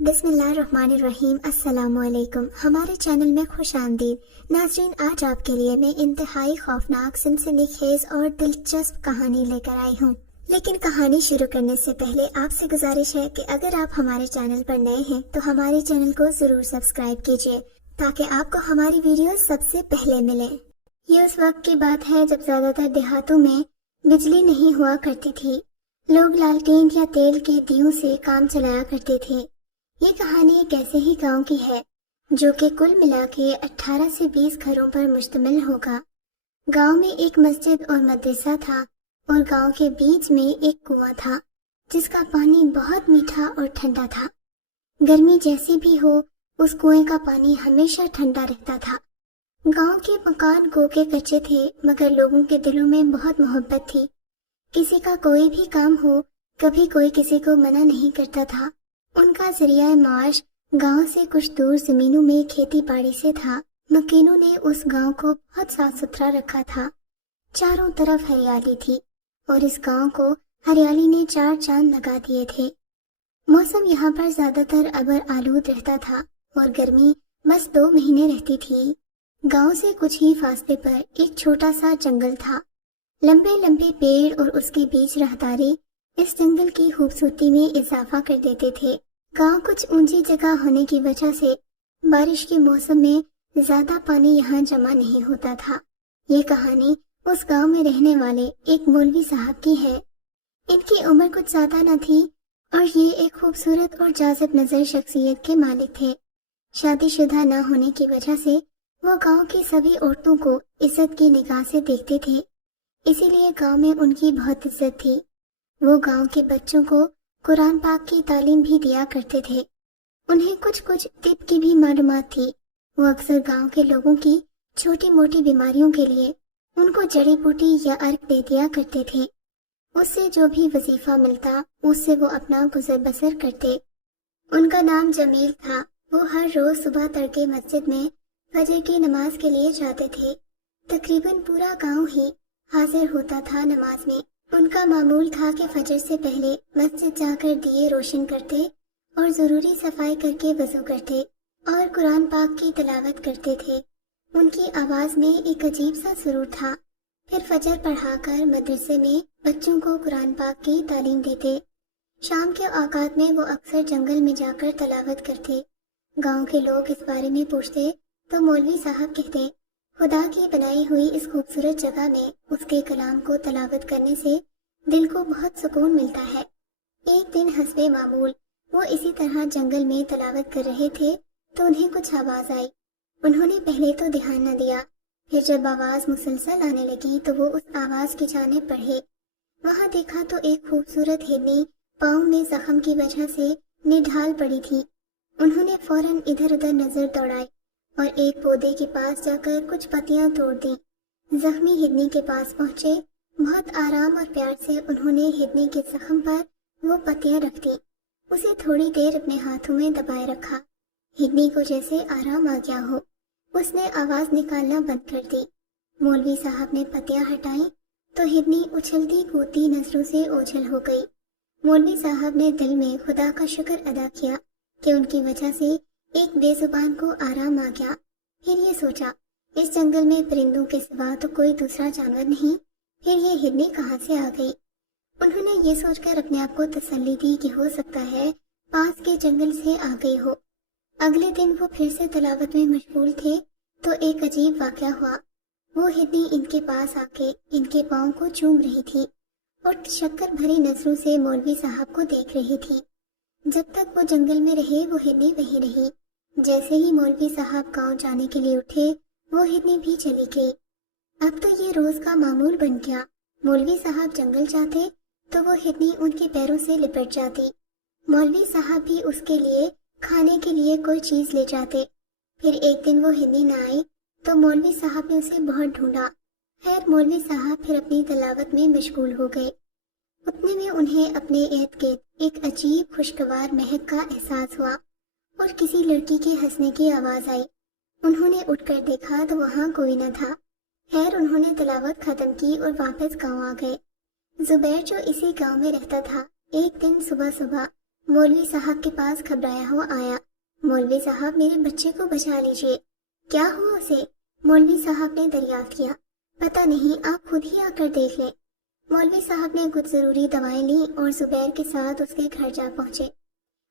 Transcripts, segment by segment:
बिस्मिल्लाहिर्रहमानिर्रहीम। अस्सलाम वालेकुम। हमारे चैनल में खुश आमदीद। नाज़रीन, आज आपके लिए मैं इंतहाई खौफनाक, सनसनीखेज और दिलचस्प कहानी लेकर आई हूँ। लेकिन कहानी शुरू करने से पहले आपसे गुजारिश है कि अगर आप हमारे चैनल पर नए हैं तो हमारे चैनल को जरूर सब्सक्राइब कीजिए ताकि आपको हमारी वीडियो सबसे पहले मिले। ये उस वक्त की बात है जब ज्यादातर देहातों में बिजली नहीं हुआ करती थी। लोग लालटेन या तेल के दियों से काम चलाया करते थे। ये कहानी एक ऐसे ही गांव की है जो कि कुल मिला के 18 से 20 घरों पर मुश्तमिल होगा। गांव में एक मस्जिद और मदरसा था और गांव के बीच में एक कुआं था जिसका पानी बहुत मीठा और ठंडा था। गर्मी जैसी भी हो, उस कुएं का पानी हमेशा ठंडा रहता था। गांव के मकान गो के कच्चे थे मगर लोगों के दिलों में बहुत मोहब्बत थी। किसी का कोई भी काम हो, कभी कोई किसी को मना नहीं करता था। उनका जरिया माश गांव से कुछ दूर जमीनों में खेती बाड़ी से था। मकीनों ने उस गांव को बहुत साफ सुथरा रखा था। चारों तरफ हरियाली थी और इस गांव को हरियाली ने 4 चांद लगा दिए थे। मौसम यहाँ पर ज्यादातर अबर आलूद रहता था और गर्मी बस 2 महीने रहती थी। गांव से कुछ ही फासले पर एक छोटा सा जंगल था। लंबे लंबे पेड़ और उसके बीच राहदारी इस जंगल की खूबसूरती में इजाफा कर देते थे। गांव कुछ ऊंची जगह होने की वजह से बारिश के मौसम में ज्यादा पानी यहाँ जमा नहीं होता था। ये कहानी उस गांव में रहने वाले एक मौलवी साहब की है। इनकी उम्र कुछ ज्यादा न थी और ये एक खूबसूरत और जाज़िब नजर शख्सियत के मालिक थे। शादीशुदा न होने की वजह से वो गांव की सभी औरतों को इज्जत की निगाह से देखते थे, इसीलिए गांव में उनकी बहुत इज्जत थी। वो गांव के बच्चों को कुरान पाक की तालीम भी दिया करते थे। उन्हें कुछ कुछ तिब की भी मालूमात थी। वो अक्सर गांव के लोगों की छोटी मोटी बीमारियों के लिए उनको जड़ी बूटी या अर्क दे दिया करते थे। उससे जो भी वजीफा मिलता उससे वो अपना गुजर बसर करते। उनका नाम जमील था। वो हर रोज सुबह तड़के मस्जिद में फजर की नमाज के लिए जाते थे। तकरीबन पूरा गांव ही हाजिर होता था नमाज में। उनका मामूल था कि फजर से पहले मस्जिद जाकर दिए रोशन करते और जरूरी सफाई करके वजू करते और कुरान पाक की तिलावत करते थे। उनकी आवाज में एक अजीब सा सुरूर था। फिर फजर पढ़ाकर मदरसे में बच्चों को कुरान पाक की तालीम देते। शाम के औकात में वो अक्सर जंगल में जाकर तिलावत करते। गांव के लोग इस बारे में पूछते तो मौलवी साहब कहते, खुदा की बनाई हुई इस खूबसूरत जगह में उसके कलाम को तलावत करने से दिल को बहुत सुकून मिलता है। एक दिन हस्बे मामूल वो इसी तरह जंगल में तलावत कर रहे थे तो उन्हें कुछ आवाज आई। उन्होंने पहले तो ध्यान न दिया, फिर जब आवाज मुसलसल आने लगी तो वो उस आवाज की जानिब बढ़े। वहाँ देखा तो एक खूबसूरत हिरनी पाँव में जख्म की वजह से निढाल पड़ी थी। उन्होंने फौरन इधर उधर नजर दौड़ाई और एक पौधे के पास जाकर कुछ पत्तियां तोड़ दी। जख्मी हिरनी के पास पहुंचे। बहुत आराम और प्यार से उन्होंने हिरनी के जख्म पर वो पत्तियां रख दी। उसे थोड़ी देर अपने हाथों में दबाए रखा। हिरनी को जैसे आराम आ गया हो, उसने आवाज निकालना बंद कर दी। मौलवी साहब ने पत्तियां हटाई तो हिरनी उछलती कूदती नजरों से ओझल हो गई। मौलवी साहब ने दिल में खुदा का शुक्र अदा किया कि उनकी वजह से एक बेजुबान को आराम आ गया। फिर ये सोचा, इस जंगल में परिंदों के सिवा तो कोई दूसरा जानवर नहीं, फिर ये हिरनी कहाँ से आ गई। उन्होंने ये सोचकर अपने आप को तसल्ली दी कि हो सकता है पास के जंगल से आ गई हो। अगले दिन वो फिर से तलावत में मशगूल थे तो एक अजीब वाकया हुआ। वो हिरनी इनके पास आके इनके पाँव को चूम रही थी और तशक्कर भरी नजरों से मौलवी साहब को देख रही थी। जब तक वो जंगल में रहे वो हिरनी वहीं रही। जैसे ही मौलवी साहब गांव जाने के लिए उठे वो हिरनी भी चली गई। अब तो ये रोज का मामूल बन गया। मौलवी साहब जंगल जाते तो वो हिरनी उनके पैरों से लिपट जाती। मौलवी साहब भी उसके लिए खाने के लिए कोई चीज ले जाते। फिर एक दिन वो हिरनी न आई तो मौलवी साहब ने उसे बहुत ढूंढा। खैर मौलवी साहब फिर अपनी तलावत में मशगूल हो गए। उतने में उन्हें अपने इर्द गिर्द एक अजीब खुशगवार महक का एहसास हुआ और किसी लड़की के हंसने की आवाज आई। उन्होंने उठकर देखा तो वहाँ कोई न था। खैर उन्होंने तिलावत खत्म की और वापस गांव आ गए। जुबैर जो इसी गांव में रहता था, एक दिन सुबह सुबह मौलवी साहब के पास घबराया हुआ आया। मौलवी साहब, मेरे बच्चे को बचा लीजिए। क्या हुआ उसे? मौलवी साहब ने दरियाफ्त किया। पता नहीं, आप खुद ही आकर देख लें। मौलवी साहब ने कुछ जरूरी दवाएं ली और जुबैर के साथ उसके घर जा पहुंचे।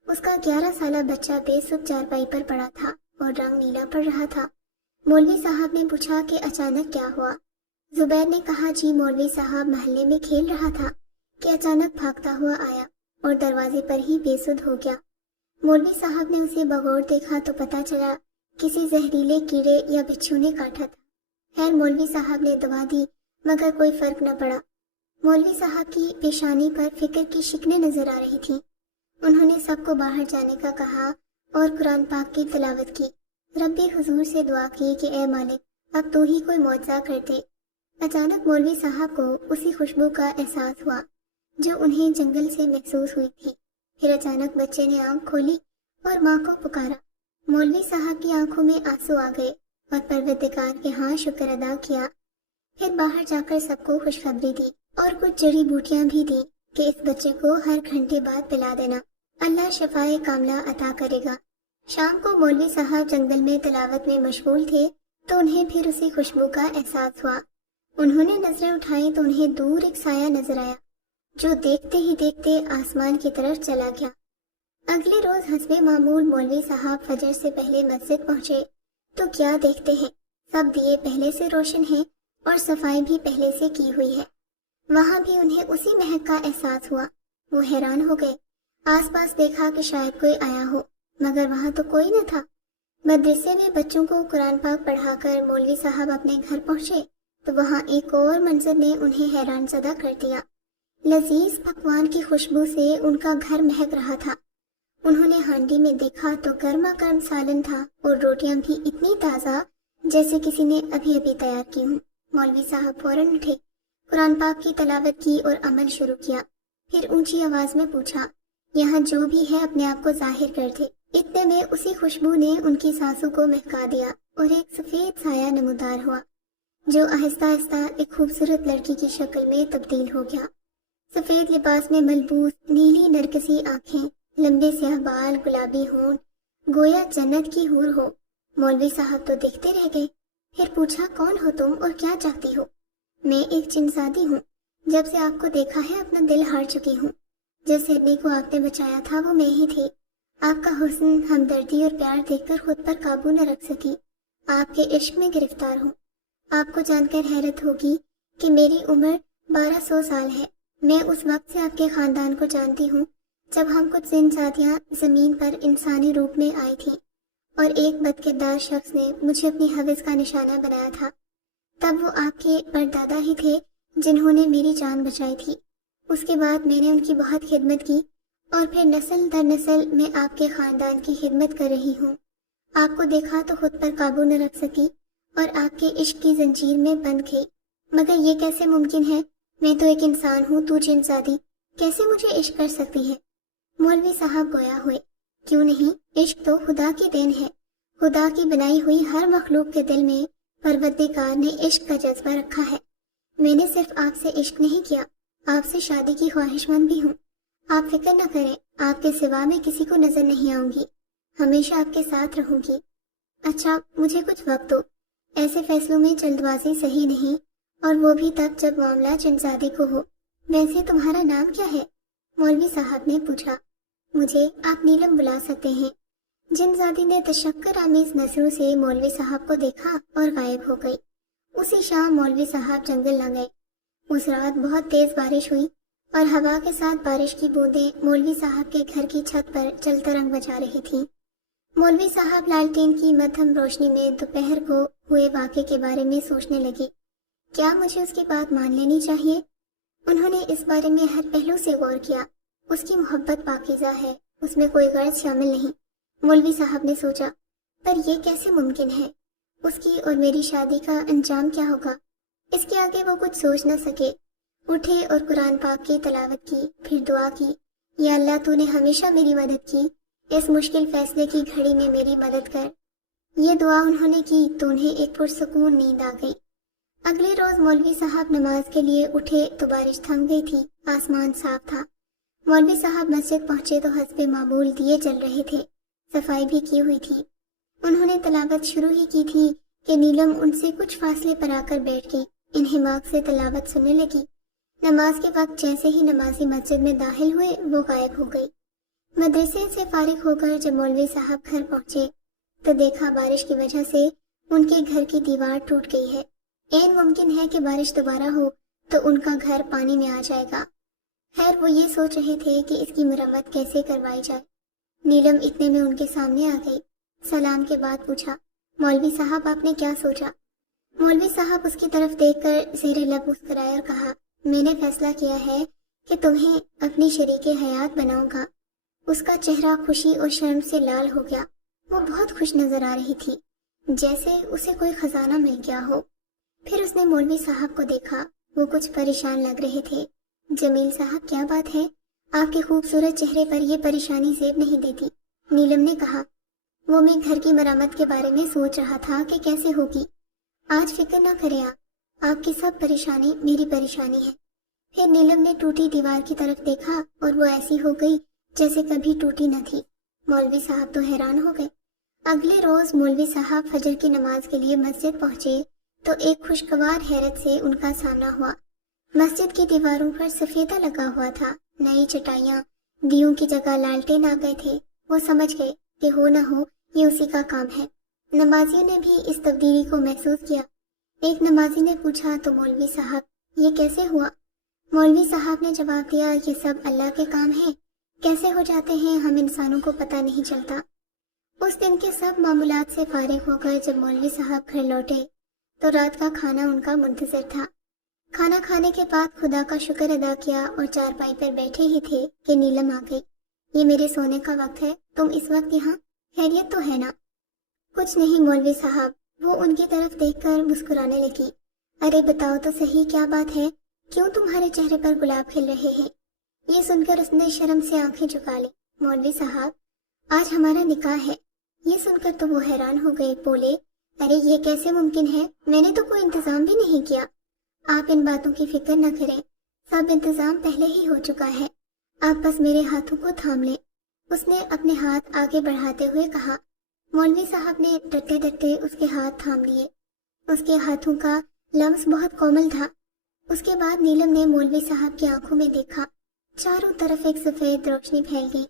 उसका 11 साला बच्चा बेसुध चारपाई पर पड़ा था और रंग नीला पड़ रहा था। मौलवी साहब ने पूछा कि अचानक क्या हुआ। जुबैर ने कहा, जी मौलवी साहब, महल्ले में खेल रहा था कि अचानक भागता हुआ आया और दरवाजे पर ही बेसुध हो गया। मौलवी साहब ने उसे बगौर देखा तो पता चला किसी जहरीले कीड़े या बिच्छू ने काटा था। खैर, मौलवी साहब ने दवा दी मगर कोई फर्क न पड़ा। मौलवी साहब की पेशानी पर फिक्र की शिकनें नजर आ रही थीं। उन्होंने सबको बाहर जाने का कहा और कुरान पाक की तिलावत की। रब्बी हुजूर से दुआ की कि ए मालिक, अब तू ही कोई मौजज़ा कर दे। अचानक मौलवी साहब को उसी खुशबू का एहसास हुआ जो उन्हें जंगल से महसूस हुई थी। फिर अचानक बच्चे ने आंख खोली और माँ को पुकारा। मौलवी साहब की आंखों में आंसू आ गए और परवरदिगार के यहाँ शुक्र अदा किया। फिर बाहर जाकर सबको खुशखबरी दी और कुछ जड़ी बूटियां भी दी कि इस बच्चे को हर घंटे बाद पिला देना, अल्लाह शफाए कामला अता करेगा। शाम को मौलवी साहब जंगल में तिलावत में मशगूल थे तो उन्हें फिर उसी खुशबू का एहसास हुआ। उन्होंने नजरें उठाई तो उन्हें दूर एक साया नजर आया जो देखते ही देखते आसमान की तरफ चला गया। अगले रोज हस्बे मामूल मौलवी साहब फजर से पहले मस्जिद पहुंचे तो क्या देखते हैं, सब दिए पहले से रोशन हैं और सफाई भी पहले से की हुई है। वहां भी उन्हें उसी महक का एहसास हुआ। वो हैरान हो गए। आसपास देखा कि शायद कोई आया हो मगर वहां तो कोई न था। मदरसे में बच्चों को कुरान पाक पढ़ाकर मौलवी साहब अपने घर पहुंचे तो वहां एक और मंजर ने उन्हें हैरान ज़दा कर दिया। लजीज पकवान की खुशबू से उनका घर महक रहा था। उन्होंने हांडी में देखा तो गर्मा गर्म सालन था और रोटियां भी इतनी ताज़ा जैसे किसी ने अभी अभी तैयार की हूँ। मौलवी साहब फौरन उठे, कुरान पाक की तलावत की और अमल शुरू किया। फिर ऊंची आवाज में पूछा, यहाँ जो भी है अपने आप को जाहिर कर दे। इतने में उसी खुशबू ने उनकी सांसों को महका दिया और एक सफेद साया नमूदार हुआ जो आहिस्ता आहिस्ता एक खूबसूरत लड़की की शक्ल में तब्दील हो गया। सफेद लिबास में मलबूस, नीली नरकसी आंखें, लंबे स्याह बाल, गुलाबी होंठ, गोया जन्नत की हूर हो। मौलवी साहब तो देखते रह गए। फिर पूछा, कौन हो तुम और क्या चाहती हो? मैं एक जिनसादी हूँ। जब से आपको देखा है अपना दिल हार चुकी हूँ। जिस हिरनी को आपने बचाया था वो मैं ही थी। आपका हुस्न, हमदर्दी और प्यार देखकर खुद पर काबू न रख सकी। आपके इश्क में गिरफ्तार हूँ। आपको जानकर हैरत होगी कि मेरी उम्र 1200 साल है। मैं उस वक्त से आपके खानदान को जानती हूँ जब हम कुछ जिनसादियाँ जमीन पर इंसानी रूप में आई थी और एक बदकिरदार शख्स ने मुझे अपनी हवस का निशाना बनाया था। तब वो आपके परदादा ही थे जिन्होंने मेरी जान बचाई थी। उसके बाद मैंने उनकी बहुत खिदमत की और फिर नस्ल दर नस्ल मैं आपके खानदान की खिदमत कर रही हूँ। आपको देखा तो खुद पर काबू न रख सकी और आपके इश्क की जंजीर में बंध गई। मगर ये कैसे मुमकिन है? मैं तो एक इंसान हूँ, तू जिनसादी कैसे मुझे इश्क कर सकती है? मौलवी साहब गोया हुए। क्यों नहीं, इश्क तो खुदा की देन है। खुदा की बनाई हुई हर मखलूक के दिल में परवरदिगार ने इश्क का जज्बा रखा है। मैंने सिर्फ आपसे इश्क नहीं किया, आपसे शादी की ख्वाहिशमंद भी हूँ। आप फिक्र न करें, आपके सिवा मैं किसी को नजर नहीं आऊंगी। हमेशा आपके साथ रहूंगी। अच्छा, मुझे कुछ वक्त दो। ऐसे फैसलों में जल्दबाजी सही नहीं, और वो भी तब जब मामला जिनसादी को हो। वैसे तुम्हारा नाम क्या है? मौलवी साहब ने पूछा। मुझे आप नीलम बुला सकते हैं। जिनसादी ने तशक्कर आमीज नजरों से मौलवी साहब को देखा और गायब हो गई। उसी शाम मौलवी साहब जंगल न गए। उस रात बहुत तेज बारिश हुई और हवा के साथ बारिश की बूंदें मौलवी साहब के घर की छत पर चलता रंग बजा रही थीं। मौलवी साहब लालटेन की मध्यम रोशनी में दोपहर को हुए वाक़े के बारे में सोचने लगे। क्या मुझे उसकी बात मान लेनी चाहिए? उन्होंने इस बारे में हर पहलू से गौर किया। उसकी मोहब्बत पाकीज़ा है, उसमें कोई गर्ज शामिल नहीं। मौलवी साहब ने सोचा, पर यह कैसे मुमकिन है? उसकी और मेरी शादी का अंजाम क्या होगा? इसके आगे वो कुछ सोच न सके। उठे और कुरान पाक की तलावत की, फिर दुआ की, या अल्लाह तूने हमेशा मेरी मदद की, इस मुश्किल फैसले की घड़ी में मेरी मदद कर। ये दुआ उन्होंने की तो उन्हें एक पुरसकून नींद आ गई। अगले रोज मौलवी साहब नमाज के लिए उठे तो बारिश थम गई थी। आसमान साफ था। मौलवी साहब मस्जिद पहुंचे तो हस्बे मामूल दिए जल रहे थे, सफाई भी की हुई थी। उन्होंने तलावत शुरू ही की थी कि नीलम उनसे कुछ फासले पर आकर बैठ गई, इन्हिमाक से तलावत सुनने लगी। नमाज के वक्त जैसे ही नमाजी मस्जिद में दाखिल हुए वो गायब हो गई। मदरसे से फारिग होकर जब मौलवी साहब घर पहुंचे तो देखा बारिश की वजह से उनके घर की दीवार टूट गई है। ऐन मुमकिन है कि बारिश दोबारा हो तो उनका घर पानी में आ जाएगा। खैर वो ये सोच रहे थे कि इसकी मरम्मत कैसे करवाई जाए। नीलम इतने में उनके सामने आ गई। सलाम के बाद पूछा, मौलवी साहब आपने क्या सोचा? मौलवी साहब उसकी तरफ देखकर ज़ेरे लब मुस्कुराए और कहा, मैंने फैसला किया है कि तुम्हें अपनी शरीके हयात बनाऊंगा। उसका चेहरा खुशी और शर्म से लाल हो गया। वो बहुत खुश नजर आ रही थी, जैसे उसे कोई खजाना मिल गया हो। फिर उसने मौलवी साहब को देखा, वो कुछ परेशान लग रहे थे। जमील साहब क्या बात है, आपके खूबसूरत चेहरे पर ये परेशानी ज़ेब नहीं देती। नीलम ने कहा, वो मैं घर की मरम्मत के बारे में सोच रहा था कि कैसे होगी। आज फिक्र ना करें आप, आपकी सब परेशानी मेरी परेशानी है। फिर नीलम ने टूटी दीवार की तरफ देखा और वो ऐसी हो गई जैसे कभी टूटी न थी। मौलवी साहब तो हैरान हो गए। अगले रोज मौलवी साहब फजर की नमाज के लिए मस्जिद पहुंचे तो एक खुशगवार हैरत से उनका सामना हुआ। मस्जिद की दीवारों पर सफेदा लगा हुआ था, नई चटाइयां, दियों की जगह लालटेन आ गए थे। वो समझ गए कि हो न हो ये उसी का काम है। नमाजियों ने भी इस तब्दीली को महसूस किया। एक नमाजी ने पूछा, तो मौलवी साहब ये कैसे हुआ? मौलवी साहब ने जवाब दिया, ये सब अल्लाह के काम है, कैसे हो जाते हैं हम इंसानों को पता नहीं चलता। उस दिन के सब मामूलात से फारिग होकर जब मौलवी साहब घर लौटे तो रात का खाना उनका मुंतजर था। खाना खाने के बाद खुदा का शुक्र अदा किया और चारपाई पर बैठे ही थे कि नीलम आ गई। ये मेरे सोने का वक्त है, तुम इस वक्त यहाँ? खैरियत तो है ना? कुछ नहीं मौलवी साहब, वो उनकी तरफ देखकर मुस्कुराने लगी। अरे बताओ तो सही क्या बात है, क्यों तुम्हारे चेहरे पर गुलाब खिल रहे हैं? ये सुनकर उसने शर्म से आंखें झुका ली। मौलवी साहब आज हमारा निकाह है। ये सुनकर तो वो हैरान हो गए, बोले, अरे ये कैसे मुमकिन है, मैंने तो कोई इंतजाम भी नहीं किया। आप इन बातों की फिक्र न करें, सब इंतजाम पहले ही हो चुका है, आप बस मेरे हाथों को थाम लें। उसने अपने हाथ आगे बढ़ाते हुए कहा। मौलवी साहब ने डरते डरते उसके हाथ थाम लिए। उसके हाथों का लम्स बहुत कोमल था। उसके बाद नीलम ने मौलवी साहब की आंखों में देखा। चारों तरफ एक सफेद रोशनी फैल गई।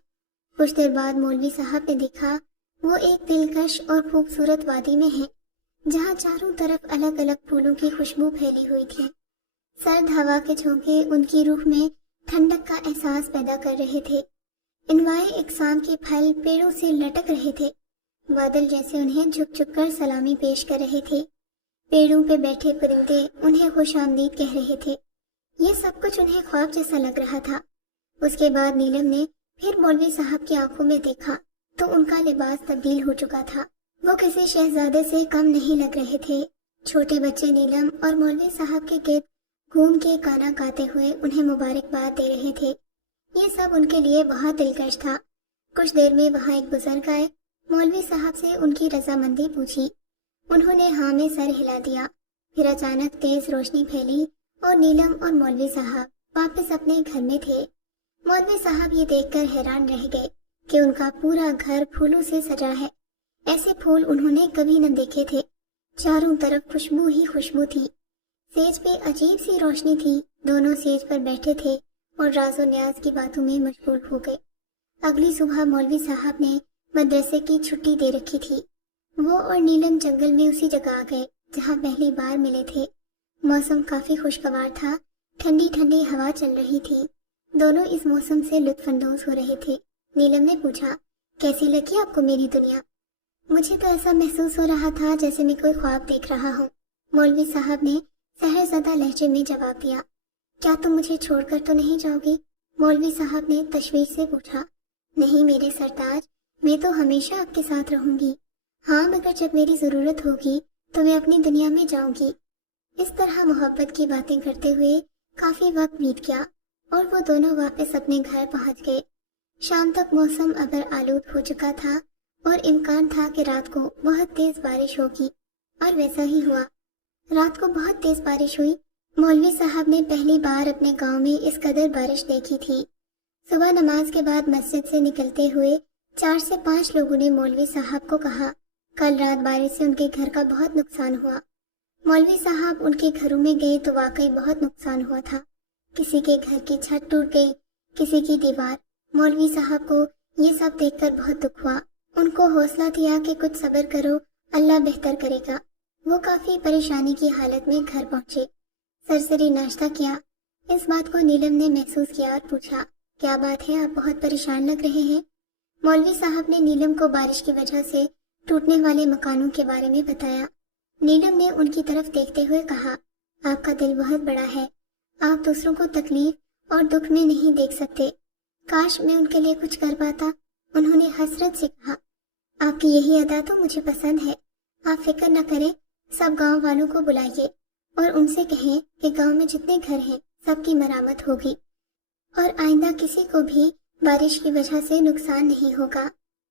कुछ देर बाद मौलवी साहब ने देखा वो एक दिलकश और खूबसूरत वादी में है, जहाँ चारों तरफ अलग अलग फूलों की खुशबू फैली हुई थी। सर्द हवा के झोंके उनकी रूह में ठंडक का एहसास पैदा कर रहे थे। इनवाए इकसाम के फल पेड़ों से लटक रहे थे। बादल जैसे उन्हें झुक झुक कर सलामी पेश कर रहे थे। पेड़ों पे बैठे परिंदे उन्हें खुशामदीद कह रहे थे। ये सब कुछ उन्हें ख्वाब जैसा लग रहा था। उसके बाद नीलम ने फिर मौलवी साहब की आंखों में देखा तो उनका लिबास तब्दील हो चुका था। वो किसी शहजादे से कम नहीं लग रहे थे। छोटे बच्चे नीलम और मौलवी साहब के गिर्द घूम के गाना गाते हुए उन्हें मुबारकबाद दे रहे थे। ये सब उनके लिए बहुत दिलकश था। कुछ देर में वहाँ एक बुजुर्ग आए। मौलवी साहब से उनकी रजामंदी पूछी। उन्होंने हाँ में सर हिला दिया। फिर अचानक तेज रोशनी फैली और नीलम और मौलवी साहब वापस अपने घर में थे। मौलवी साहब ये देखकर हैरान रह गए कि उनका पूरा घर फूलों से सजा है। ऐसे फूल उन्होंने कभी न देखे थे। चारों तरफ खुशबू ही खुशबू थी। सेज पे अजीब सी रोशनी थी। दोनों सेज पर बैठे थे और राज़ो न्याज की बातों में मशगूल हो गए। अगली सुबह मौलवी साहब ने मदरसे की छुट्टी दे रखी थी। वो और नीलम जंगल में उसी जगह आ गए जहाँ पहली बार मिले थे। मौसम काफी खुशगवार था। ठंडी ठंडी हवा चल रही थी। दोनों इस मौसम से लुत्फानंदोज हो रहे थे। नीलम ने पूछा, कैसी लगी आपको मेरी दुनिया? मुझे तो ऐसा महसूस हो रहा था जैसे मैं कोई ख्वाब देख रहा हूँ। मौलवी साहब ने सहरज़दा लहजे में जवाब दिया। क्या तुम मुझे छोड़कर तो नहीं जाओगी? मौलवी साहब ने तशवीश से पूछा। नहीं मेरे सरताज, मैं तो हमेशा आपके साथ रहूंगी। हाँ मगर जब मेरी जरूरत होगी तो मैं अपनी दुनिया में जाऊंगी। इस तरह मोहब्बत की बातें करते हुए काफी वक्त बीत गया और वो दोनों वापस अपने घर पहुंच गए। शाम तक मौसम अबर आलूद हो चुका था और इम्कान था कि रात को बहुत तेज बारिश होगी, और वैसा ही हुआ। रात को बहुत तेज बारिश हुई। मौलवी साहब ने पहली बार अपने गांव में इस कदर बारिश देखी थी। صبح نماز کے بعد مسجد سے نکلتے ہوئے 4 سے 5 لوگوں نے مولوی صاحب کو کہا کل رات بارش سے ان کے گھر کا بہت نقصان ہوا۔ مولوی صاحب ان کے گھروں میں گئے تو واقعی بہت نقصان ہوا تھا۔ کسی کے گھر کی چھت ٹوٹ گئی، کسی کی دیوار۔ مولوی صاحب کو یہ سب دیکھ کر بہت دکھ ہوا۔ ان کو حوصلہ دیا کہ کچھ صبر کرو، اللہ بہتر کرے گا۔ وہ کافی پریشانی کی حالت میں گھر پہنچے، سرسری ناشتہ کیا۔ اس بات کو نیلم نے محسوس کیا اور پوچھا کیا بات ہے، آپ بہت پریشان لگ رہے ہیں۔ مولوی صاحب نے نیلم کو بارش کی وجہ سے ٹوٹنے والے مکانوں کے بارے میں بتایا۔ نیلم نے ان کی طرف دیکھتے ہوئے کہا آپ کا دل بہت بڑا ہے، آپ دوسروں کو تکلیف اور دکھ میں نہیں دیکھ سکتے، کاش میں ان کے لیے کچھ کر پاتا۔ انہوں نے حسرت سے کہا آپ کی یہی ادا تو مجھے پسند ہے، آپ فکر نہ کریں، سب گاؤں والوں کو بلائیے اور ان سے کہیں کہ گاؤں میں جتنے گھر ہیں سب کی مرمت ہوگی اور آئندہ کسی کو بھی بارش کی وجہ سے نقصان نہیں ہوگا۔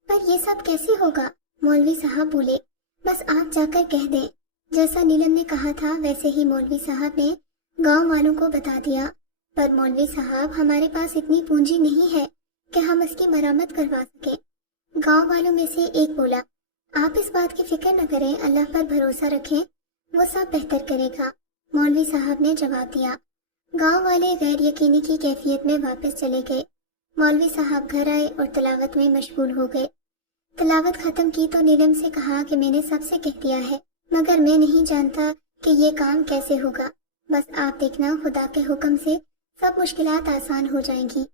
پر یہ سب کیسے ہوگا؟ مولوی صاحب بولے بس آپ جا کر کہہ دیں۔ جیسا نیلم نے کہا تھا ویسے ہی مولوی صاحب نے گاؤں والوں کو بتا دیا۔ پر مولوی صاحب ہمارے پاس اتنی پونجی نہیں ہے کہ ہم اس کی مرمت کروا سکیں۔ گاؤں والوں میں سے ایک بولا آپ اس بات کی فکر نہ کریں، اللہ پر بھروسہ رکھیں، وہ سب بہتر کرے گا۔ مولوی صاحب نے جواب دیا۔ گاؤں والے غیر یقینی کی کیفیت میں واپس چلے گئے۔ مولوی صاحب گھر آئے اور تلاوت میں مشغول ہو گئے۔ تلاوت ختم کی تو نیلم سے کہا کہ میں نے سب سے کہہ دیا ہے، مگر میں نہیں جانتا کہ یہ کام کیسے ہوگا، بس آپ دیکھنا خدا کے حکم سے سب مشکلات آسان ہو جائیں گی۔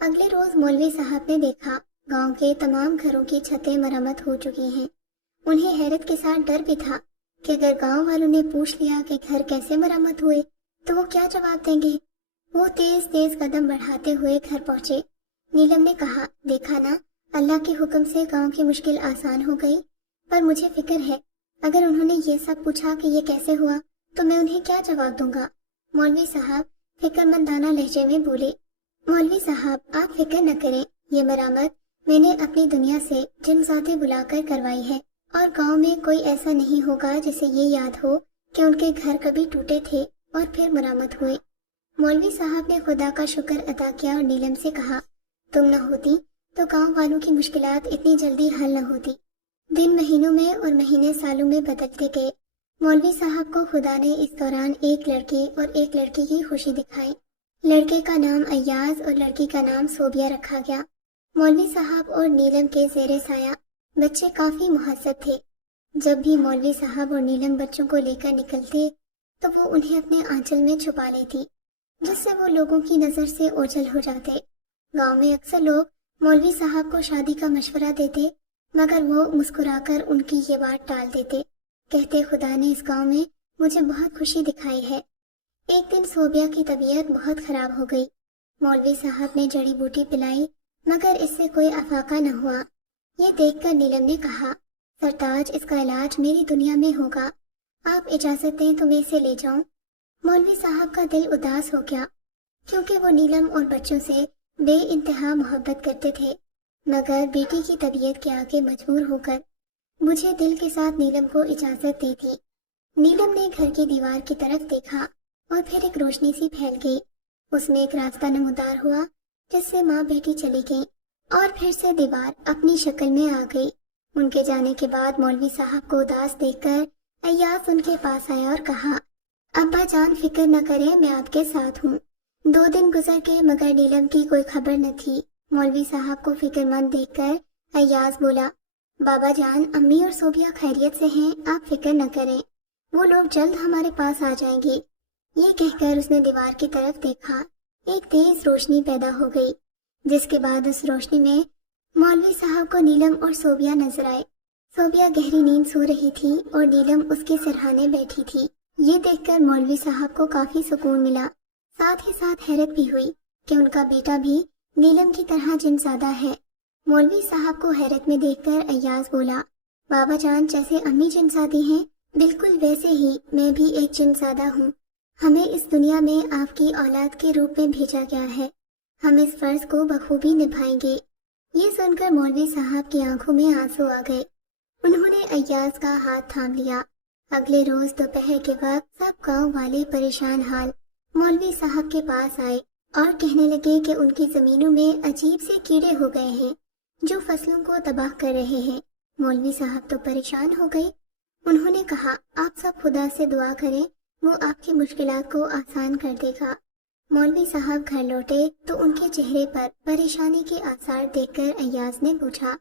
اگلے روز مولوی صاحب نے دیکھا گاؤں کے تمام گھروں کی چھتیں مرمت ہو چکی ہیں۔ انہیں حیرت کے ساتھ ڈر بھی تھا کہ اگر گاؤں والوں نے پوچھ لیا کہ گھر کیسے مرمت ہوئے تو وہ کیا جواب دیں گے۔ وہ تیز تیز قدم بڑھاتے ہوئے گھر پہنچے۔ نیلم نے کہا دیکھا نا، اللہ کے حکم سے گاؤں کی مشکل آسان ہو گئی، پر مجھے فکر ہے اگر انہوں نے یہ سب پوچھا کہ یہ کیسے ہوا تو میں انہیں کیا جواب دوں گا۔ مولوی صاحب فکر مندانہ لہجے میں بولے مولوی صاحب آپ فکر نہ کریں، یہ مرمت میں نے اپنی دنیا سے جن ذاتیں بلا کر کروائی ہے، اور گاؤں میں کوئی ایسا نہیں ہوگا جسے یہ یاد ہو کہ ان کے گھر کبھی ٹوٹے تھے اور پھر مرمت ہوئے۔ مولوی صاحب نے خدا کا شکر ادا کیا اور نیلم سے کہا تم نہ ہوتی تو گاؤں والوں کی مشکلات اتنی جلدی حل نہ ہوتی۔ دن مہینوں میں اور مہینے سالوں میں بدلتے گئے۔ مولوی صاحب کو خدا نے اس دوران ایک لڑکے اور ایک لڑکی کی خوشی دکھائی۔ لڑکے کا نام ایاز اور لڑکی کا نام صوبیہ رکھا گیا۔ مولوی صاحب اور نیلم کے زیر سایہ بچے کافی مہذب تھے۔ جب بھی مولوی صاحب اور نیلم بچوں کو لے کر نکلتے تو وہ انہیں اپنے آنچل میں چھپا لیتی، جس سے وہ لوگوں کی نظر سے اوجھل ہو جاتے۔ گاؤں میں اکثر لوگ مولوی صاحب کو شادی کا مشورہ دیتے، مگر وہ مسکرا کر ان کی یہ بات ٹال دیتے، کہتے خدا نے اس گاؤں میں مجھے بہت خوشی دکھائی ہے۔ ایک دن صوبیہ کی طبیعت بہت خراب ہو گئی۔ مولوی صاحب نے جڑی بوٹی پلائی مگر اس سے کوئی افاقہ نہ ہوا۔ یہ دیکھ کر نیلم نے کہا سرتاج اس کا علاج میری دنیا میں ہوگا، آپ اجازت دیں تو میں اسے لے جاؤں۔ مولوی صاحب کا دل اداس ہو گیا کیونکہ وہ نیلم اور بچوں سے بے انتہا محبت کرتے تھے، مگر بیٹی کی طبیعت کے آگے مجبور ہو کر مجھے دل کے ساتھ نیلم کو اجازت دی تھی۔ نیلم نے گھر کی دیوار کی طرف دیکھا اور پھر ایک روشنی سی پھیل گئی، اس میں ایک راستہ نمودار ہوا جس سے ماں بیٹی چلی گئی اور پھر سے دیوار اپنی شکل میں آ گئی۔ ان کے جانے کے بعد مولوی صاحب کو اداس دیکھ کر ایاز ان کے پاس آیا اور کہا ابا جان فکر نہ کریں، میں آپ کے ساتھ ہوں۔ 2 دن گزر گئے مگر نیلم کی کوئی خبر نہ تھی۔ مولوی صاحب کو فکر مند دیکھ کر ایاز بولا بابا جان امی اور صوبیہ خیریت سے ہیں، آپ فکر نہ کریں، وہ لوگ جلد ہمارے پاس آ جائیں گے۔ یہ کہہ کر اس نے دیوار کی طرف دیکھا، ایک تیز روشنی پیدا ہو گئی، جس کے بعد اس روشنی میں مولوی صاحب کو نیلم اور صوبیہ نظر آئے۔ صوبیہ گہری نیند سو رہی تھی اور نیلم اس کے سرہانے بیٹھی تھی۔ یہ دیکھ کر مولوی صاحب کو کافی سکون ملا، ساتھ ہی ساتھ حیرت بھی ہوئی کہ ان کا بیٹا بھی نیلم کی طرح جن زادہ ہے۔ مولوی صاحب کو حیرت میں دیکھ کر ایاز بولا بابا جان جیسے امی جن زادی ہیں بالکل ویسے ہی میں بھی ایک جن زادہ ہوں، ہمیں اس دنیا میں آپ کی اولاد کے روپ میں بھیجا گیا ہے، ہم اس فرض کو بخوبی نبھائیں گے۔ یہ سن کر مولوی صاحب کی آنکھوں میں آنسو آ گئے۔ انہوں نے ایاز کا ہاتھ تھام لیا۔ اگلے روز دوپہر کے وقت سب گاؤں والے پریشان حال مولوی صاحب کے پاس آئے اور کہنے لگے کہ ان کی زمینوں میں عجیب سے کیڑے ہو گئے ہیں جو فصلوں کو تباہ کر رہے ہیں۔ مولوی صاحب تو پریشان ہو گئے۔ انہوں نے کہا آپ سب خدا سے دعا کریں، وہ آپ کی مشکلات کو آسان کر دے گا۔ مولوی صاحب گھر لوٹے تو ان کے چہرے پر پریشانی کے آثار دیکھ کر ایاز نے پوچھا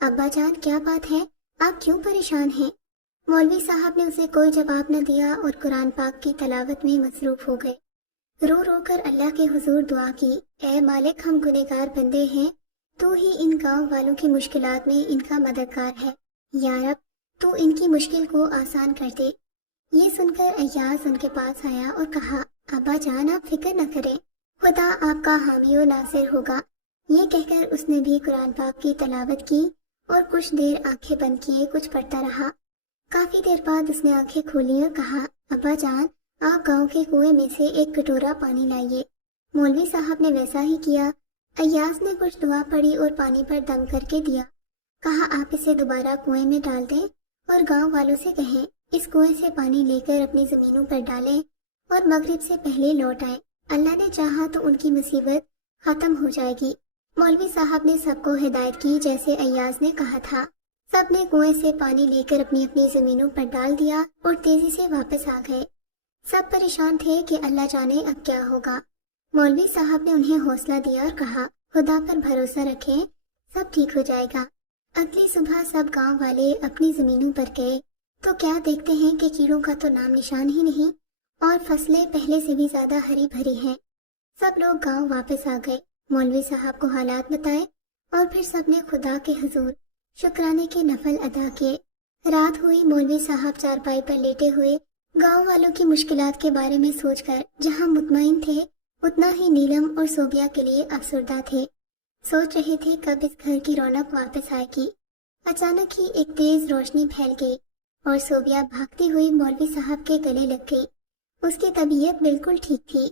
ابا جان کیا بات ہے، آپ کیوں پریشان ہیں؟ مولوی صاحب نے اسے کوئی جواب نہ دیا اور قرآن پاک کی تلاوت میں مصروف ہو گئے۔ رو رو کر اللہ کے حضور دعا کی، اے مالک ہم گنہگار بندے ہیں، تو ہی ان گاؤں والوں کی مشکلات میں ان کا مددگار ہے، یا رب تو ان کی مشکل کو آسان کر دے۔ یہ سن کر ایاز ان کے پاس آیا اور کہا ابا جان آپ فکر نہ کریں، خدا آپ کا حامی و ناصر ہوگا۔ یہ کہہ کر اس نے بھی قرآن پاک کی تلاوت کی اور کچھ دیر آنکھیں بند کیے کچھ پڑھتا رہا۔ کافی دیر بعد اس نے آنکھیں کھولی اور کہا ابا جان آپ گاؤں کے کنویں میں سے ایک کٹورا پانی لائیے۔ مولوی صاحب نے ویسا ہی کیا۔ ایاز نے کچھ دعا پڑھی اور پانی پر دم کر کے دیا۔ کہا آپ اسے دوبارہ کنویں میں ڈال دیں اور گاؤں والوں سے کہیں اس کنویں سے پانی لے کر اپنی زمینوں پر ڈالیں اور مغرب سے پہلے لوٹ آئیں، اللہ نے چاہا تو ان کی مصیبت ختم ہو جائے گی۔ مولوی صاحب نے سب کو ہدایت کی جیسے ایاز نے کہا تھا۔ سب نے کنویں سے پانی لے کر اپنی اپنی زمینوں پر ڈال دیا اور تیزی سے واپس آ گئے۔ سب پریشان تھے کہ اللہ جانے اب کیا ہوگا۔ مولوی صاحب نے انہیں حوصلہ دیا اور کہا خدا پر بھروسہ رکھیں، سب ٹھیک ہو جائے گا۔ اگلی صبح سب گاؤں والے اپنی زمینوں پر گئے تو کیا دیکھتے ہیں کہ کیڑوں کا تو نام نشان ہی نہیں اور فصلیں پہلے سے بھی زیادہ ہری بھری ہیں۔ سب لوگ گاؤں واپس آ گئے، مولوی صاحب کو حالات بتائے اور پھر سب نے خدا کے حضور شکرانے کے نفل ادا کیے۔ رات ہوئی، مولوی صاحب چارپائی پر لیٹے ہوئے گاؤں والوں کی مشکلات کے بارے میں سوچ کر جہاں مطمئن تھے اتنا ہی نیلم اور صوبیہ کے لیے افسردہ تھے۔ سوچ رہے تھے کب اس گھر کی رونق واپس آئے گی۔ اچانک ہی ایک تیز روشنی پھیل گئی اور صوبیہ بھاگتی ہوئی مولوی صاحب کے گلے لگ گئی۔ اس کی طبیعت بالکل ٹھیک تھی۔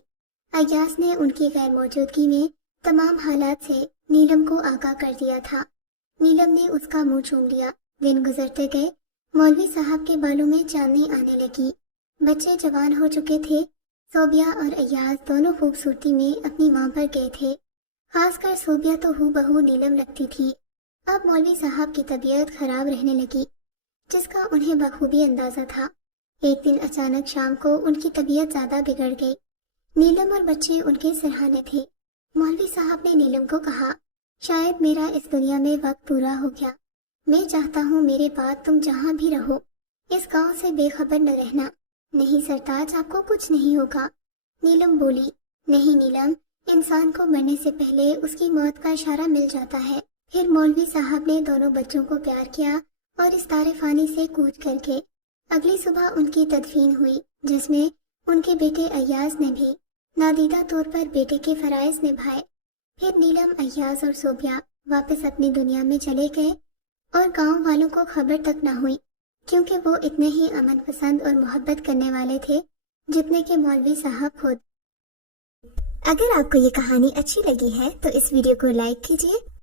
ایاز نے ان کی غیر موجودگی میں تمام حالات سے نیلم کو آگاہ کر دیا تھا۔ نیلم نے اس کا منہ چوم لیا۔ دن گزرتے گئے، مولوی صاحب کے بالوں میں چاندنی آنے لگی، بچے جوان ہو چکے تھے۔ صوبیہ اور ایاز دونوں خوبصورتی میں اپنی ماں پر گئے تھے، خاص کر صوبیہ تو ہو بہو نیلم لگتی تھی۔ اب مولوی صاحب کی طبیعت خراب رہنے لگی جس کا انہیں بخوبی اندازہ تھا۔ ایک دن اچانک شام کو ان کی طبیعت زیادہ بگڑ گئی۔ نیلم اور بچے ان کے سرہانے تھے۔ مولوی صاحب نے نیلم کو کہا شاید میرا اس دنیا میں وقت پورا ہو گیا، میں چاہتا ہوں میرے بعد تم جہاں بھی رہو اس گاؤں سے بے خبر نہ رہنا۔ نہیں سرتاج آپ کو کچھ نہیں ہوگا۔ نیلم بولی نہیں نیلم، انسان کو مرنے سے پہلے اس کی موت کا اشارہ مل جاتا ہے۔ پھر مولوی صاحب نے دونوں بچوں کو پیار کیا اور اس تارے فانی سے کوچ کر کے اگلی صبح ان کی تدفین ہوئی، جس میں ان کے بیٹے ایاز نے بھی نادیدہ طور پر بیٹے کے فرائض نبھائے۔ پھر نیلم، ایاز اور صوبیہ واپس اپنی دنیا میں چلے گئے اور گاؤں والوں کو خبر تک نہ ہوئی، کیونکہ وہ اتنے ہی امن پسند اور محبت کرنے والے تھے جتنے کہ مولوی صاحب خود۔ اگر آپ کو یہ کہانی اچھی لگی ہے تو اس ویڈیو کو لائک کیجیے